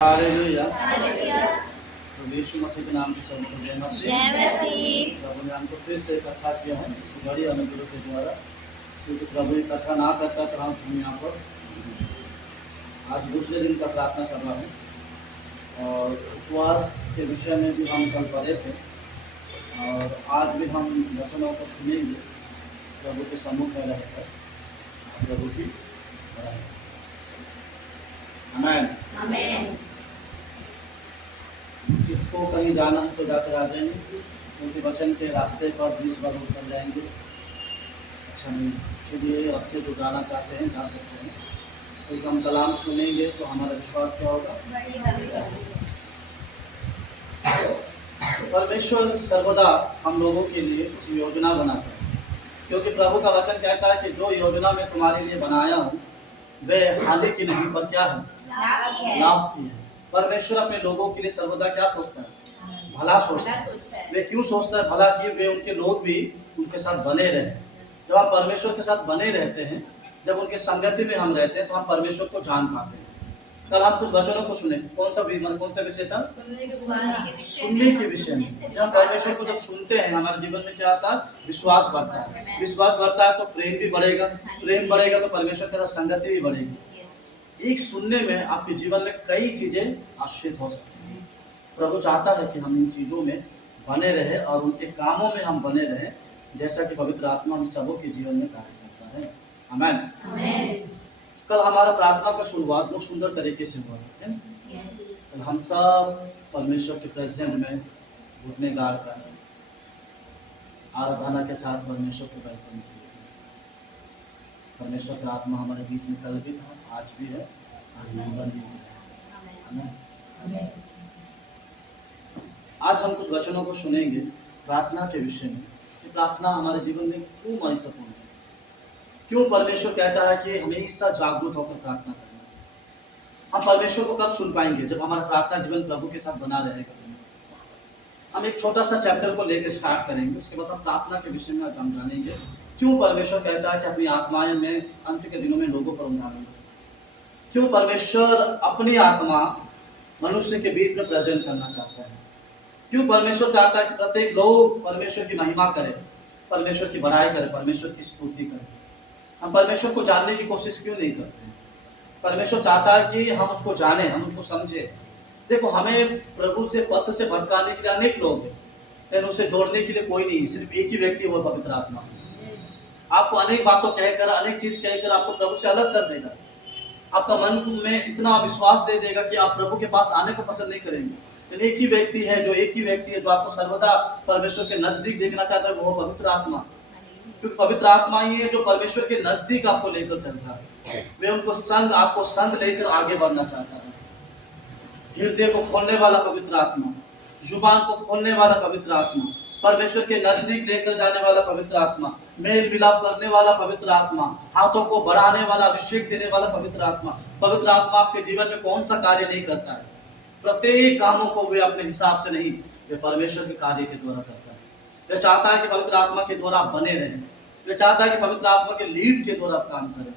Hallelujah. प्रभु यीशु मसीह के नाम से सबको जय मसीह। प्रभु ने हमको फिर से इकट्ठा किया है उसकी बड़ी अनुग्रह के द्वारा, क्योंकि प्रभु इकट्ठा ना करता तो हम यहाँ पर आज दूसरे दिन का प्रार्थना सभा है और उपवास के विषय में भी हम कल पढ़े थे और आज भी हम वचनों को सुनेंगे प्रभु के सम्मुख में रहकर प्रभु की बड़ाई। आमीन आमीन। किसको कहीं जाना है तो जाकर आ जाएंगे, क्योंकि वचन के रास्ते पर 20 बार उतर जाएंगे। अच्छा नहीं, इसलिए अब से जो जाना चाहते हैं जा सकते हैं। तो हम कलाम सुनेंगे तो हमारा विश्वास क्या होगा? परमेश्वर सर्वदा हम लोगों के लिए कुछ योजना बनाता है, क्योंकि प्रभु का वचन कहता है कि जो योजना मैं तुम्हारे लिए बनाया हूँ वह हानि की नहीं पर क्या है? लाभ की है। परमेश्वर अपने लोगों के लिए सर्वदा क्या सोचता है? भला सोचता है। वे क्यों सोचता है भला? कि वे उनके लोग भी उनके साथ बने रहे। जब हम परमेश्वर के साथ बने रहते हैं, जब उनके संगति में हम रहते हैं तो हम परमेश्वर को जान पाते हैं। कल हम कुछ वचनों को सुने, कौन सा विषय था? सुनने के विषय में। जब परमेश्वर को जब सुनते हैं हमारे जीवन में क्या आता है? विश्वास बढ़ता है। विश्वास बढ़ता है तो प्रेम भी बढ़ेगा, प्रेम बढ़ेगा तो परमेश्वर के साथ संगति भी बढ़ेगी। एक सुनने में आपके जीवन में कई चीजें आश्रित हो सकती हैं। प्रभु चाहता है कि हम इन चीजों में बने रहे और उनके कामों में हम बने रहे, जैसा कि पवित्र आत्मा हम सबों के जीवन में कार्य करता है। आमीन। कल हमारा प्रार्थना का शुरुआत बहुत सुंदर तरीके से हुआ है। कल हम सब परमेश्वर के प्रेजेंट में घुटने गाड़ कर आराधना के साथ परमेश्वर को वेलकम किया। परमेश्वर का आत्मा हमारे बीच में कल भी था, आज भी है और जीवन भी है। आज हम कुछ वचनों को सुनेंगे प्रार्थना के विषय में। प्रार्थना हमारे जीवन में क्यों महत्वपूर्ण है, क्यों परमेश्वर कहता है कि हमेशा जागरूक होकर प्रार्थना करना। हम परमेश्वर को कब सुन पाएंगे? जब हमारा प्रार्थना जीवन प्रभु के साथ बना रहेगा। हम एक छोटा सा चैप्टर को लेकर स्टार्ट करेंगे, उसके बाद हम प्रार्थना के विषय में आज हम जानेंगे क्यों परमेश्वर कहता है कि अपनी आत्माएं में अंत के दिनों में लोगों पर उंधारूंगा। क्यों परमेश्वर अपनी आत्मा मनुष्य के बीच में प्रेजेंट करना चाहता है। क्यों परमेश्वर चाहता है कि प्रत्येक लोग परमेश्वर की महिमा करे, परमेश्वर की बड़ाई करे, परमेश्वर की स्तुति करे। हम परमेश्वर को जानने की कोशिश क्यों नहीं करते हैं? परमेश्वर चाहता है कि हम उसको जाने, हम उसको समझे। देखो, हमें प्रभु से पथ से भटकाने के लिए अनेक लोग हैं, लेकिन उसे जोड़ने के लिए कोई नहीं। सिर्फ एक ही व्यक्ति है, वो पवित्र आत्मा। आपको अनेक बातों कहकर, अनेक चीज कहकर आपको प्रभु से अलग कर देगा। आपका मन में इतना विश्वास दे देगा कि आप प्रभु के पास आने को पसंद नहीं करेंगे। लेकिन एक ही व्यक्ति है जो आपको सर्वदा परमेश्वर के नजदीक देखना चाहता है, वो पवित्र आत्मा। क्योंकि पवित्र आत्मा ही है जो परमेश्वर के नजदीक आपको लेकर चलता है। वे आपको संग लेकर आगे बढ़ना चाहता है। हृदय को खोलने वाला पवित्र आत्मा, जुबान को खोलने वाला पवित्र आत्मा, परमेश्वर के नजदीक लेकर जाने वाला पवित्र आत्मा, मेल मिलाप करने वाला पवित्र आत्मा, हाथों को बढ़ाने वाला, अभिषेक देने वाला पवित्र आत्मा। पवित्र आत्मा आपके जीवन में कौन सा कार्य नहीं करता है? प्रत्येक कामों को वे अपने हिसाब से नहीं, वे परमेश्वर के कार्य के द्वारा करता है। वे चाहता है कि पवित्र आत्मा के द्वारा आप बने रहें। वे चाहता है कि पवित्र आत्मा के लीड के द्वारा आप काम करें।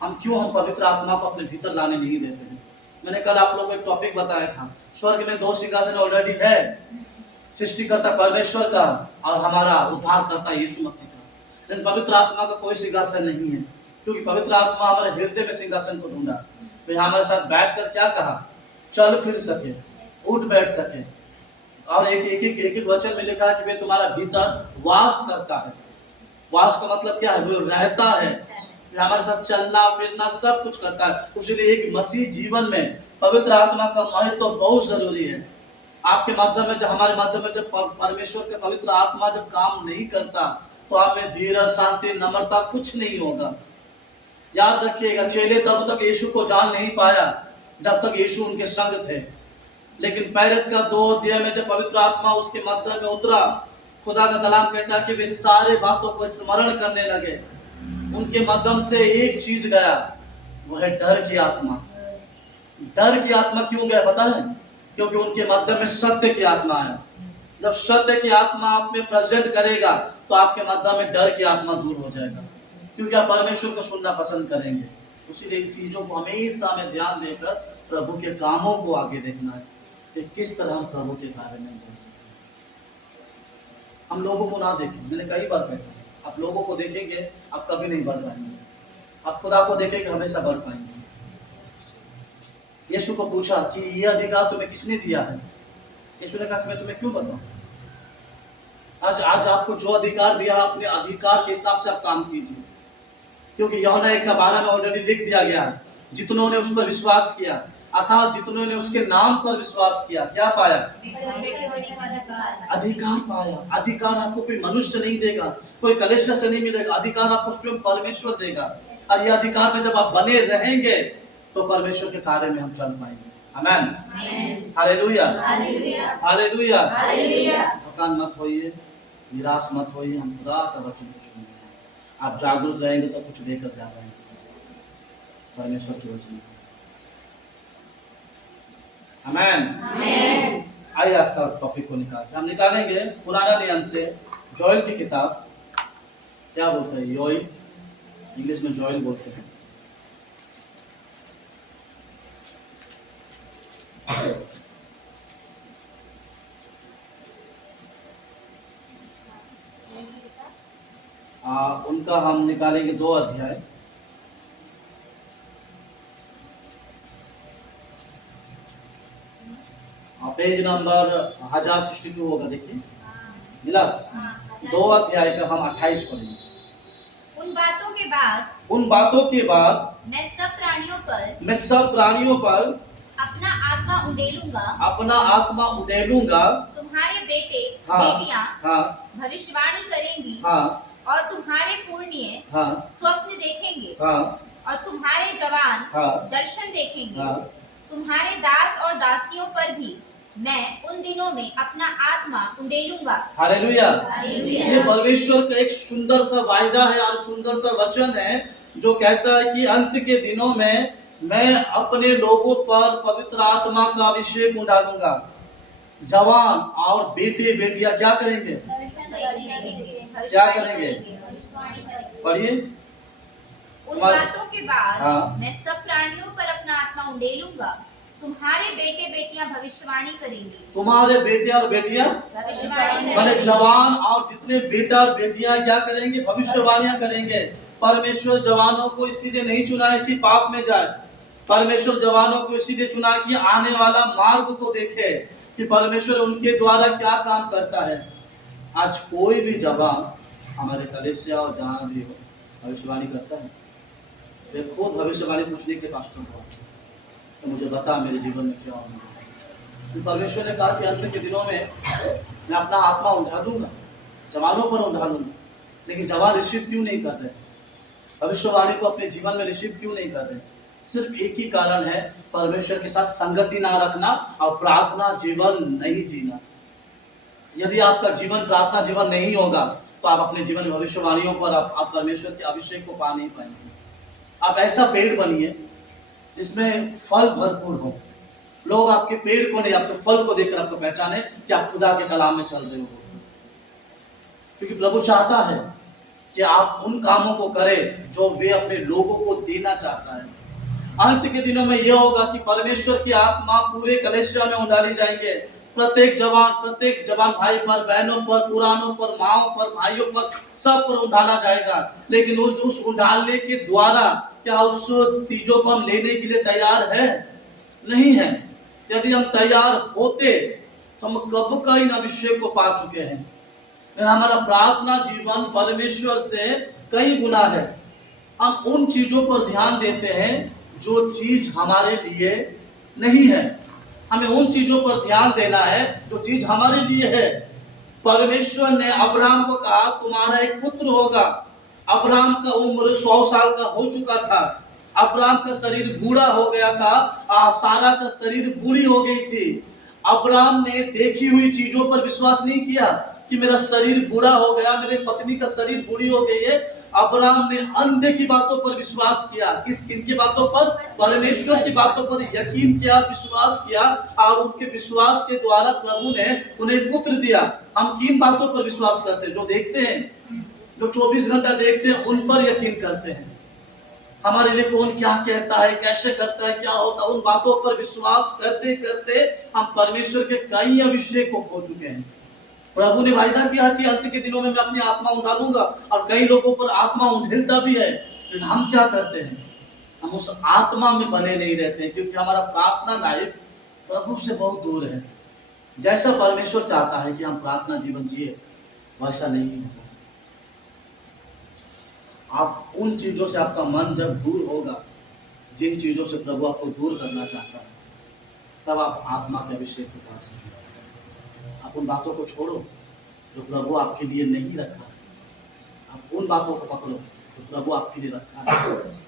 हम पवित्र आत्मा को अपने भीतर लाने नहीं देते हैं? मैंने कल आप लोगों को एक टॉपिक बताया था, स्वर्ग में 2 सिंहासन ऑलरेडी है, सृष्टिकर्ता परमेश्वर का और हमारा उद्धारकर्ता यीशु मसीह का। लेकिन पवित्र आत्मा का कोई सिंहासन नहीं है, क्योंकि पवित्र आत्मा हमारे हृदय में सिंहासन को ढूंढा। वे हमारे साथ बैठकर क्या कहा? चल फिर सके, उठ बैठ सके। और एक वचन में लिखा है कि वे तुम्हारा भीतर वास करता है। वास का मतलब क्या है? वो रहता है, हमारे साथ चलना फिरना सब कुछ करता है। इसलिए एक मसीह जीवन में पवित्र आत्मा का महत्व तो बहुत जरूरी है। आपके माध्यम में, जब हमारे माध्यम में जब परमेश्वर का पवित्र आत्मा जब काम नहीं करता तो आप में धीरज, शांति, नम्रता कुछ नहीं होगा। याद रखिएगा, चेले तब तक यीशु को जान नहीं पाया जब तक यीशु उनके संग थे। लेकिन पैरत का 2 अध्याय में जब पवित्र आत्मा उसके माध्यम में उतरा, खुदा का कलाम कहता है कि वे सारे बातों को स्मरण करने लगे। उनके माध्यम से एक चीज गया, वो है डर की आत्मा। डर की आत्मा क्यों गया पता है? क्योंकि उनके माध्यम में सत्य की आत्मा है। जब सत्य की आत्मा आप में प्रेजेंट करेगा तो आपके माध्यम में डर की आत्मा दूर हो जाएगा, क्योंकि आप परमेश्वर को सुनना पसंद करेंगे। इसीलिए इन चीजों को हमेशा में ध्यान देकर प्रभु के कामों को आगे देखना है कि किस तरह हम प्रभु के कार्य में बढ़ सकते हैं। हम लोगों को ना देखें, मैंने कई बार कहा, आप लोगों को देखेंगे आप कभी नहीं बढ़ पाएंगे, आप खुदा को देखेंगे हमेशा बढ़ पाएंगे। यीशु को पूछा कि यह अधिकार तुम्हें किसने दिया है? यीशु ने कहा कि मैं तुम्हें क्यों बताऊं? आज आपको जो अधिकार दिया अपने अधिकार के हिसाब से आप काम कीजिए, क्योंकि यूहन्ना 1:12 में ऑलरेडी लिख दिया गया है, जितनों ने उस पर विश्वास किया अर्थात जितनों ने उसके नाम पर विश्वास किया क्या पाया? अधिकार पाया। अधिकार आपको कोई मनुष्य नहीं देगा, कोई कलेशा से नहीं मिलेगा, अधिकार आपको स्वयं परमेश्वर देगा। और यह अधिकार में जब आप बने रहेंगे तो परमेश्वर के कार्य में हम चल पाएंगे। आमेन, हालेलुया, हालेलुया। थकान मत होइए, निराश मत होइए, हम खुदा का वचन को सुनेंगे। आप जागरूक रहेंगे तो कुछ लेकर जा पाएंगे परमेश्वर की वचन। आमेन। आइए आज का टॉपिक को निकालते हैं। हम निकालेंगे पुराना नियम से जोएल की किताब, क्या बोलते हैं योएल, इंग्लिश में जोएल बोलते हैं। उनका हम निकालेंगे 2 अध्याय। पेज नंबर 1062 होगा, देखिए मिला। 2 अध्याय का हम 28 पढ़ेंगे। उन बातों के बाद मैं सब प्राणियों पर अपना आत्मा उंडेलूंगा। तुम्हारे बेटे बेटियां भविष्यवाणी करेंगी और तुम्हारे पुरनिये स्वप्न देखेंगे और तुम्हारे जवान दर्शन देखेंगे। तुम्हारे दास और दासियों पर भी मैं उन दिनों में अपना आत्मा उंडेलूंगा। हालेलुया। ये परमेश्वर का एक सुंदर सा वायदा है और सुंदर सा वचन है जो कहता है कि अंत के दिनों में मैं अपने लोगों पर पवित्र आत्मा का अभिषेक उंडालूंगा। जवान और बेटे बेटियां क्या करेंगे? क्या करेंगे? पढ़िए। उन बातों के बाद मैं सब प्राणियों पर अपना आत्मा उंडेलूंगा। तुम्हारे बेटे बेटियां भविष्यवाणी करेंगी। तुम्हारे बेटे और बेटियां भविष्यवाणी करेंगे। जवान और जितने बेटा और बेटियां क्या करेंगे? भविष्यवाणियां करेंगे। परमेश्वर जवानों को इसीलिए नहीं चुना है कि पाप में जाए, परमेश्वर जवानों को इसीलिए चुना कि आने वाला मार्ग को देखे कि परमेश्वर उनके द्वारा क्या काम करता है। आज कोई भी जवान हमारे कलेसिया और जहाँ भी हो भविष्यवाणी करता है। वे खुद भविष्यवाणी पूछने के पास्टर को तो मुझे बता मेरे जीवन में क्या होगा। तो परमेश्वर ने कहा कि अंत के दिनों में मैं अपना आत्मा उंडालूंगा, जवानों पर उंडालूंगा। लेकिन जवान रिसीव क्यों नहीं कर रहे? भविष्यवाणी को अपने जीवन में रिसीव क्यों नहीं कर रहे? सिर्फ एक ही कारण है, परमेश्वर के साथ संगति ना रखना और प्रार्थना जीवन नहीं जीना। यदि आपका जीवन प्रार्थना जीवन नहीं होगा तो आप अपने जीवन में भविष्यवाणियों पर आप परमेश्वर के अभिषेक को पा नहीं पाएंगे। आप ऐसा पेड़ बनिए जिसमें फल भरपूर हो। लोग आपके पेड़ को नहीं आपके फल को देखकर आपको पहचाने कि आप खुदा के कलाम में चल रहे हो। क्योंकि प्रभु चाहता है कि आप उन कामों को करें जो वे अपने लोगों को देना चाहता है। अंत के दिनों में यह होगा कि परमेश्वर की आत्मा पूरे कलेसिया में उंडाली जाएंगे। प्रत्येक जवान भाई पर, बहनों पर, पुरानों पर, माओं पर, भाइयों पर, सब पर उंडाला जाएगा। लेकिन उस उंडालने के द्वारा क्या उस चीजों को हम लेने के लिए तैयार है? नहीं है। यदि हम तैयार होते तो हम कब का इन अभिषेक को पा चुके हैं। लेकिन हमारा प्रार्थना जीवन परमेश्वर से कई गुना है। हम उन चीजों पर ध्यान देते हैं जो चीज हमारे लिए नहीं है। हमें उन चीजों पर ध्यान देना है जो चीज हमारे लिए है। परमेश्वर ने अब्राहम को कहा तुम्हारा एक पुत्र होगा। अब्राहम का उम्र 100 साल का हो चुका था। अब्राहम का शरीर बूढ़ा हो गया था, सारा का शरीर बूढ़ी हो गई थी। अब्राहम ने देखी हुई चीजों पर विश्वास नहीं किया कि मेरा शरीर बूढ़ा हो गया, मेरे पत्नी का शरीर बूढ़ी हो गई है। अब्राहम ने अनदेखी बातों पर विश्वास किया। किनकी बातों पर? परमेश्वर की बातों पर यकीन किया, विश्वास किया और उनके विश्वास के द्वारा प्रभु ने उन्हें पुत्र दिया। हम किन बातों पर विश्वास करते हैं? जो देखते हैं, जो 24 घंटा देखते हैं, उन पर यकीन करते हैं। हमारे लिए कौन क्या कहता है, कैसे करता है, क्या होता है, उन बातों पर विश्वास करते करते हम परमेश्वर के कई अभिषेक को खो चुके हैं। प्रभु ने वायदा किया कि अंत के दिनों में मैं अपनी आत्मा उठा दूंगा, और कई लोगों पर आत्मा उंडेलता भी है। लेकिन हम क्या करते हैं, हम उस आत्मा में बने नहीं रहते हैं, क्योंकि हमारा प्रार्थना लाइफ प्रभु से बहुत दूर है। जैसा परमेश्वर चाहता है कि हम प्रार्थना जीवन जिए, वैसा नहीं होता। आप उन चीजों से आपका मन जब दूर होगा, जिन चीजों से प्रभु आपको दूर करना चाहता है, तब आप आत्मा के अभिषेक के पास हैं। आप उन बातों को छोड़ो जो प्रभु आपके लिए नहीं रखा है। आप उन बातों को पकड़ो जो प्रभु आपके लिए रखा है।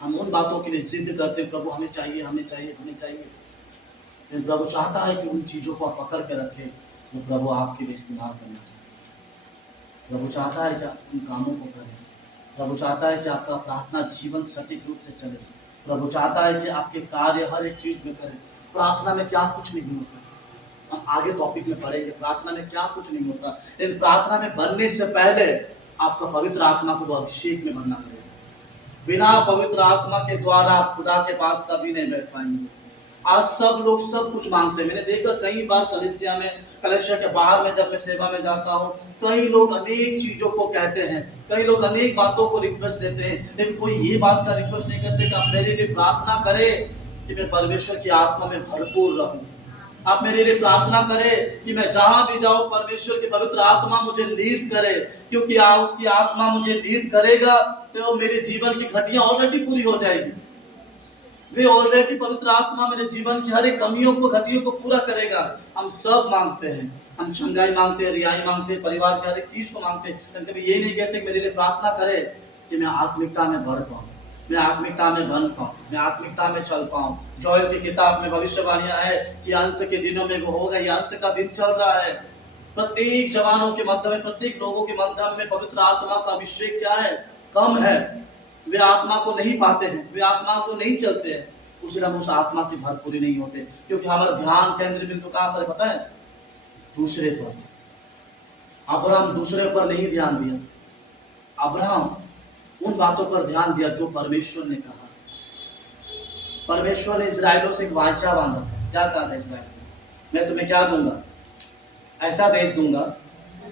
हम उन बातों के लिए जिद करते हैं, प्रभु हमें चाहिए, हमें चाहिए, हमें चाहिए। लेकिन प्रभु चाहता है कि उन चीज़ों को आप पकड़ के रखें जो प्रभु आपके लिए इस्तेमाल करना चाहते हैं। प्रभु चाहता है कि आप उन कामों को करें। प्रभु चाहता है कि आपका प्रार्थना जीवन सटीक रूप से चले। प्रभु चाहता है कि आपके कार्य हर एक चीज़ में करें। प्रार्थना में क्या कुछ नहीं होता, हम आगे टॉपिक में पढ़ेंगे। प्रार्थना में क्या कुछ नहीं होता, लेकिन प्रार्थना में बनने से पहले आपका पवित्र आत्मा को अभिषेक में बनना पड़ेगा। बिना पवित्र आत्मा के द्वारा आप खुदा के पास कभी नहीं बैठ पाएंगे। आज सब लोग सब कुछ मांगते हैं। मैंने देखा कई बार कलीसिया के बाहर में जब मैं सेवा में जाता हूँ, कई लोग अनेक चीजों को कहते हैं, कई लोग अनेक बातों को रिक्वेस्ट देते हैं, लेकिन कोई ये बात का रिक्वेस्ट नहीं करते कि आप मेरे लिए प्रार्थना करें कि मैं परमेश्वर की आत्मा में भरपूर रहूं। आप मेरे लिए प्रार्थना करें कि मैं जहां भी जाऊं परमेश्वर की पवित्र आत्मा मुझे लीड करे, क्योंकि उसकी आत्मा मुझे लीड करेगा तो मेरे जीवन की घटियां ऑलरेडी पूरी हो जाएगी। वे ऑलरेडी पवित्र आत्मा मेरे जीवन की हर एक कमियों को, घटियों को पूरा करेगा। हम सब मांगते हैं, हम चंगाई मांगते हैं, रिहाई मांगते हैं, परिवार की हर एक चीज को मांगते हैं, लेकिन कभी ये नहीं कहते मेरे लिए प्रार्थना करे कि मैं आत्मिकता में बढ़ पाऊं, मैं आत्मिकता में बन पाऊं, मैं आत्मिकता में चल पाऊं। जोएल की किताब में भविष्यवाणियां है कि अंत के दिनों में वो होगा। ये अंत का दिन चल रहा है। प्रत्येक जवानों के मध्य में, प्रत्येक लोगों के मध्य में पवित्र आत्मा का अभिषेक क्या है, कम है। वे आत्मा को नहीं पाते हैं, वे आत्मा को नहीं चलते हैं, उससे हम उस आत्मा की भरपूरी नहीं होते, क्योंकि हमारा ध्यान केंद्र बिंदु कहाँ पर पता है, दूसरे पर। अब्राहम दूसरे पर नहीं ध्यान दिया, अब्राहम उन बातों पर ध्यान दिया जो परमेश्वर ने कहा। परमेश्वर ने इस्राएलियों से एक वाचा बांधा था। क्या कहा था इस्राएल, मैं तुम्हें क्या दूंगा, ऐसा देश दूंगा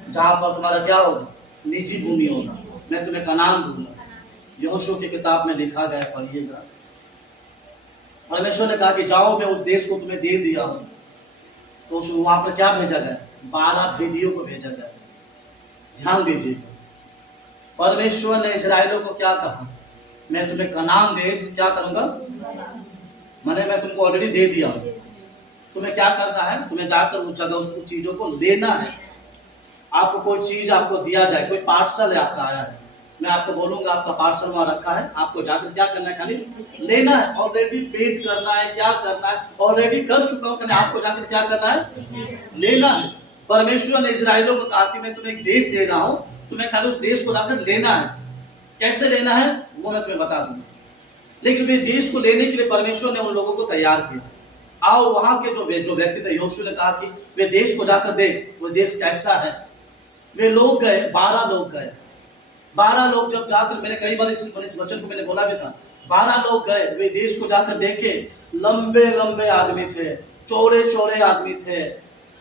जहां पर तुम्हारा क्या होगा, निजी भूमि होगा, मैं तुम्हें कनान दूंगा। यहोशू की किताब में लिखा गया, पढ़िएगा। परमेश्वर ने कहा कि जाओ, मैं उस देश को तुम्हें दे दिया हूं। तो वहां पर क्या भेजा गया, 12 भेदियों को भेजा गया। ध्यान दीजिएगा, परमेश्वर ने इस्राएलियों को क्या कहा, मैं तुम्हें कनान देश क्या करूंगा, मैंने मैं तुमको ऑलरेडी दे दिया हूं। तुम्हें क्या करना है, तुम्हें जाकर उस जगह उस चीजों को लेना है। आपको कोई चीज आपको दिया जाए, कोई पार्सल है आपका आया है, मैं आपको बोलूंगा आपका पार्सल वहां रखा है, आपको जाकर क्या करना है, खाली लेना है। ऑलरेडी पेड करना है, क्या करना है, ऑलरेडी कर चुका हूं, आपको जाकर क्या करना है, लेना है। परमेश्वर ने इस्राएलियों को कहा कि मैं तुम्हें एक देश दे रहा हूं, तुम्हें खाली उस देश को जाकर लेना है। कैसे लेना है वो मैं तुम्हें बता दूंगा, लेकिन वे देश को लेने के लिए परमेश्वर ने उन लोगों को तैयार किया। आओ वहां के जो व्यक्ति थे, यहोशू ने कहा कि वे देश को जाकर देख, वो देश कैसा है। वे लोग गए, 12 लोग गए। 12 लोग जब जाकर, मैंने कई बार इस वचन को मैंने बोला भी था, 12 लोग गए, वे देश को जाकर देखे। लंबे लंबे आदमी थे, चौड़े चौड़े आदमी थे,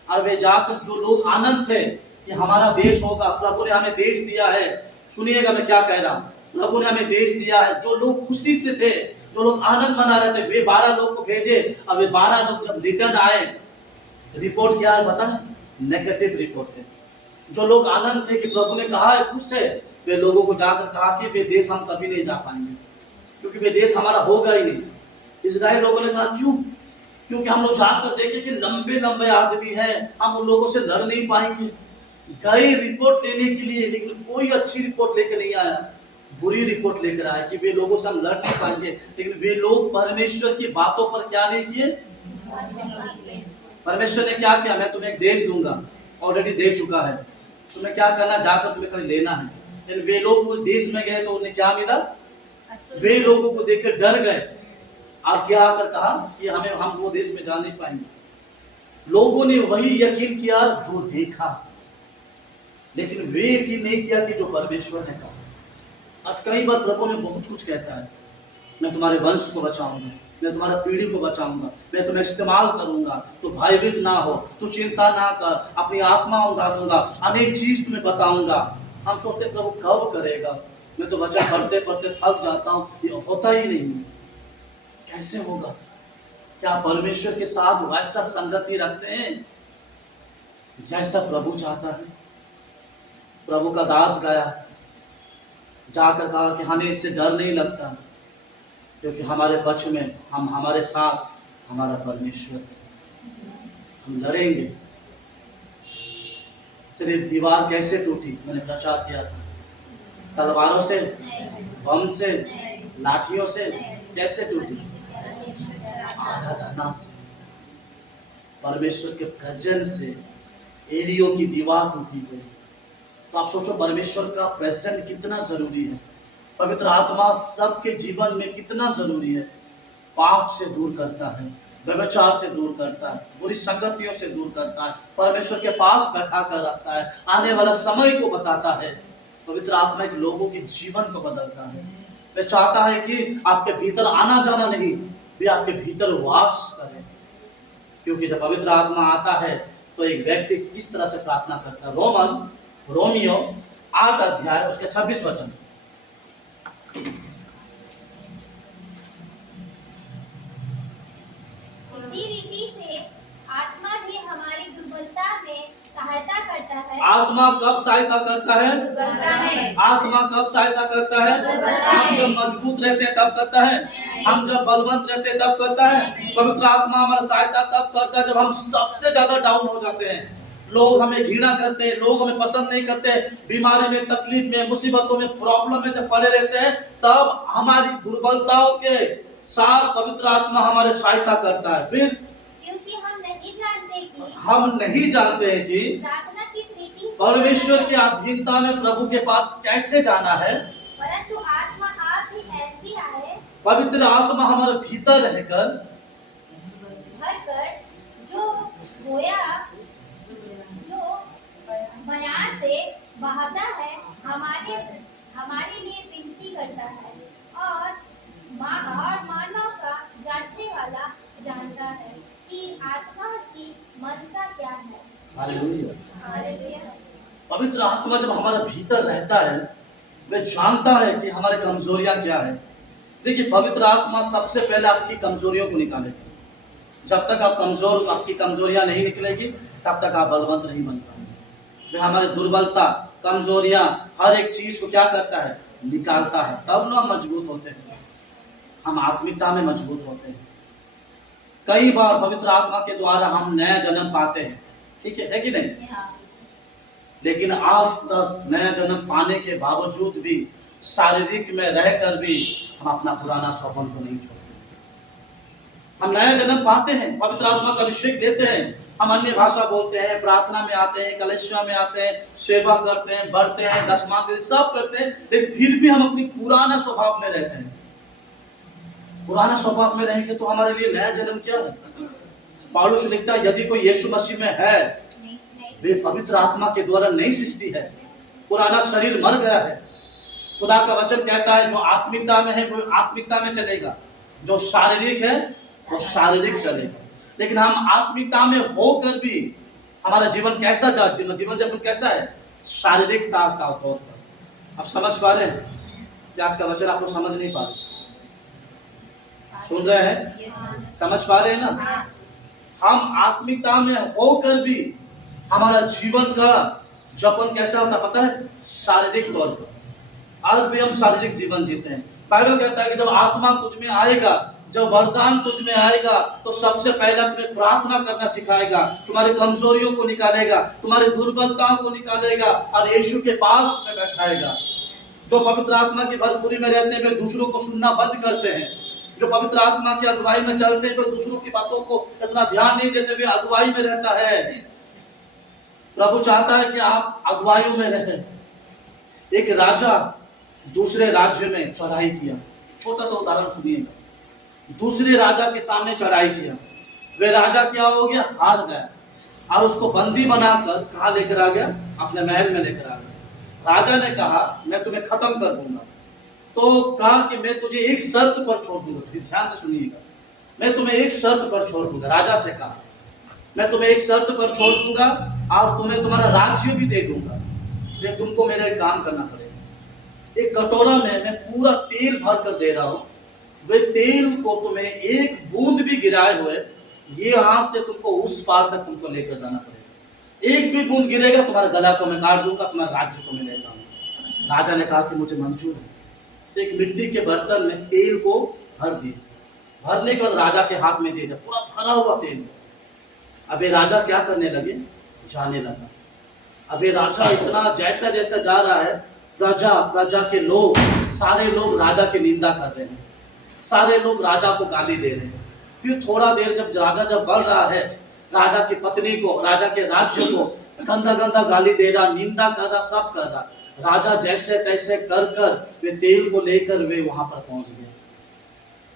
और वे जाकर जो लोग आनंद थे कि हमारा देश होगा, प्रभु ने हमें देश दिया है। सुनिएगा मैं क्या कह रहा हूँ, प्रभु ने हमें देश दिया है। जो लोग खुशी से थे, जो लोग आनंद मना रहे थे, वे 12 लोग को भेजे। अब वे 12 लोग जब रिटर्न आए, रिपोर्ट क्या है पता है, नेगेटिव रिपोर्ट है। जो लोग आनंद थे कि प्रभु ने कहा है, खुश है, वे लोगों को जाकर कहा कि वे देश हम कभी नहीं जा पाएंगे, क्योंकि वे देश हमारा होगा ही नहीं। इस्राएल लोगों ने कहा क्यों, क्योंकि हम लोग जाकर देखे कि लंबे लंबे आदमी हैं, हम उन लोगों से लड़ नहीं पाएंगे। गए रिपोर्ट लेने के लिए, लेकिन कोई अच्छी रिपोर्ट लेकर नहीं आया, बुरी रिपोर्ट लेकर आया कि वे लोगों से हम लड़ नहीं पाएंगे। लेकिन वे लोग परमेश्वर की बातों पर क्या नहीं किए। परमेश्वर ने क्या किया, मैं तुम्हें एक देश दूंगा, ऑलरेडी दे चुका है, तुम्हें क्या करना, जाकर तुम्हें खाली लेना है। लेकिन वे लोग उस देश में गए तो उन्हें क्या मिला, वे लोगों को देखकर डर गए और क्या आकर कहा कि हम वो देश में जा नहीं पाएंगे। लोगों ने वही यकीन किया जो देखा, लेकिन वे यकीन नहीं किया कि जो परमेश्वर ने कहा। आज कई बार प्रभु में बहुत कुछ कहता है, मैं तुम्हारे वंश को बचाऊंगा, मैं तुम्हारा पीढ़ी को बचाऊंगा, मैं तुम्हें इस्तेमाल करूंगा, तो भयभीत ना हो, तू चिंता ना कर, अपनी आत्मा उतारूंगा, अनेक चीज तुम्हें बताऊंगा। हम सोचते प्रभु कब करेगा, मैं तो वचन पढ़ते पढ़ते थक जाता हूँ, ये होता ही नहीं। कैसे होगा? क्या परमेश्वर के साथ वैसा संगति रखते हैं जैसा प्रभु चाहता है? प्रभु का दास गया, जाकर कहा कि हमें इससे डर नहीं लगता, क्योंकि हमारे पक्ष में हमारे साथ हमारा परमेश्वर, हम लड़ेंगे। सिर्फ दीवार कैसे टूटी, मैंने प्रचार किया था, तलवारों से, बम से, लाठियों से कैसे टूटी? आराधना से, परमेश्वर के प्रेजेंस से एरियो की दीवार टूटी गई। तो आप सोचो परमेश्वर का प्रेजेंट कितना जरूरी है, पवित्र आत्मा सबके जीवन में कितना जरूरी है। पाप से दूर करता है, व्यभिचार से दूर करता है, बुरी संगतियों से दूर करता है, परमेश्वर के पास बैठा कर रखता है, आने वाला समय को बताता है। पवित्र आत्मा एक लोगों के जीवन को बदलता है। वह चाहता है कि आपके भीतर आना जाना नहीं, वे आपके भीतर वास करे। क्योंकि जब पवित्र आत्मा आता है तो एक व्यक्ति किस तरह से प्रार्थना करता है? रोमियो 8 अध्याय उसके 26 वचन। इसी रीति से आत्मा भी हमारी दुर्बलता में सहायता करता है। आत्मा कब सहायता करता है? दुर्बलता में। आत्मा कब सहायता करता है? हम जब मजबूत रहते हैं तब करता है, हम जब बलवंत रहते हैं तब करता है। पवित्र आत्मा हमारा सहायता तब करता है जब हम सबसे ज्यादा डाउन हो जाते हैं, लोग हमें घृणा करते हैं, लोग हमें पसंद नहीं करते, बीमारी में, तकलीफ में, मुसीबतों में, प्रॉब्लम में जब पड़े रहते हैं, तब हमारी दुर्बलताओं के साथ पवित्र आत्मा हमारे सहायता करता है। फिर क्योंकि हम नहीं जानते हैं कि प्रार्थना किस रीति परमेश्वर की अधीनता में प्रभु के पास कैसे जाना है, परंतु आत्मा आप ही ऐसी आए, पवित्र आत्मा हमारे भीतर रहकर भरकर जो बयान से बहाता है, हमारे लिए विनती करता है, और मानव का जांचने वाला जानता है कि आत्मा की मनसा क्या है। हालेलुया। पवित्र आत्मा जब हमारा भीतर रहता है, वह जानता है कि हमारी कमजोरियां क्या है। देखिए, पवित्र आत्मा सबसे पहले आपकी कमजोरियों को निकालेगा। जब तक आप कमजोर, आपकी कमजोरियां नहीं निकलेगी, तब तक आप बलवंत नहीं बन पाएंगे। वह हमारी दुर्बलता, कमजोरियां, हर एक चीज को क्या करता है? निकालता है। तब ना मजबूत होते हैं, हम आत्मिकता में मजबूत होते हैं। कई बार पवित्र आत्मा के द्वारा हम नया जन्म पाते हैं, ठीक है कि नहीं? लेकिन आज तक नया जन्म पाने के बावजूद भी, शारीरिक में रहकर भी, हम अपना पुराना स्वभाव को नहीं छोड़ते। हम नया जन्म पाते हैं, पवित्र आत्मा का अभिषेक देते हैं, हम अन्य भाषा बोलते हैं, प्रार्थना में आते हैं, कलीसिया में आते हैं, सेवा करते हैं, बढ़ते हैं, दशमांश देते, सब करते हैं, लेकिन फिर भी हम अपनी पुराना स्वभाव में रहते हैं। पुराना स्वभाव में रहेंगे तो हमारे लिए नया जन्म क्या है? पौलुस लिखता है, यदि कोई यीशु मसीह में है, वे पवित्र आत्मा के द्वारा नई सृष्टि है। पुराना शरीर मर गया है। खुदा का वचन कहता है, जो आत्मिकता में है वो आत्मिकता में चलेगा, जो शारीरिक है वो शारीरिक चलेगा। लेकिन हम आत्मिकता में होकर भी हमारा जीवन कैसा जीवन जब कैसा है? शारीरिक तौर पर। आप समझ पा रहे हैं? आज का वचन आपको समझ नहीं पा रहे? सुन रहे हैं? समझ पा रहे हैं ना? हम आत्मिकता में होकर भी हमारा जीवन का जपन कैसा होता पता है? शारीरिक तौर पर। आज भी हम शारीरिक जीवन जीते हैं। बाइबल कहता है कि जब आत्मा तुझ में आएगा, जब वरदान तुझ में आएगा, तो सबसे पहला तुम्हें प्रार्थना करना सिखाएगा, तुम्हारी कमजोरियों को निकालेगा, तुम्हारी दुर्बलताओं को निकालेगा, और यीशु के पास तुम्हें बैठाएगा। जो पवित्र आत्मा की भरपूरी में रहते हैं वे दूसरों को सुनना बंद करते हैं। जो पवित्र आत्मा की अगुवाई में चलते हैं वे दूसरों की बातों को इतना ध्यान नहीं देते, वे अगुवाई में रहता है। प्रभु चाहता है कि आप अगुवाइयों में रहें। एक राजा दूसरे राज्य में चढ़ाई किया, छोटा सा उदाहरण सुनिएगा। दूसरे राजा के सामने चढ़ाई किया, वे राजा क्या हो गया? हार गया, और उसको बंदी बनाकर कहाँ लेकर आ गया? अपने महल में लेकर आ गया। राजा ने कहा, मैं तुम्हें खत्म कर दूंगा। तो कहा कि मैं तुझे एक शर्त पर छोड़ दूंगा, ध्यान से सुनिएगा, मैं तुम्हें एक शर्त पर छोड़ दूंगा। राजा से कहा मैं तुम्हें एक शर्त पर छोड़ दूंगा और तुम्हें तुम्हारा राज्य भी दे दूंगा, लेकिन तुमको मेरा एक काम करना पड़ेगा। एक कटोरा में मैं पूरा तेल भर कर दे रहा हूं, वे तेल को तुम्हें एक बूंद भी गिराए हुए ये हाथ से तुमको उस पार तक तुमको लेकर जाना पड़ेगा। एक भी बूंद गिरेगा तुम्हारे गला को मैं काट दूंगा, तुम्हारे राज्य को मैं ले जाऊंगा। राजा ने कहा कि मुझे मंजूर है। एक मिट्टी के बर्तन में तेल को भर दिया, भरने के बाद राजा के हाथ में दे दिया, पूरा भरा हुआ तेल। अब ये राजा क्या करने लगे, जाने लगा। अब ये राजा इतना जैसा जैसा जा रहा है, प्रजा के लोग, सारे लोग राजा की निंदा कर रहे हैं, सारे लोग राजा को गाली दे रहे हैं। फिर थोड़ा देर जब राजा बढ़ रहा है, राजा की पत्नी को, राजा के राज्य को गंदा गंदा गाली दे रहा, निंदा कर रहा, सब कर रहा। राजा जैसे तैसे कर कर वे तेल को लेकर वे वहां पर पहुंच गए।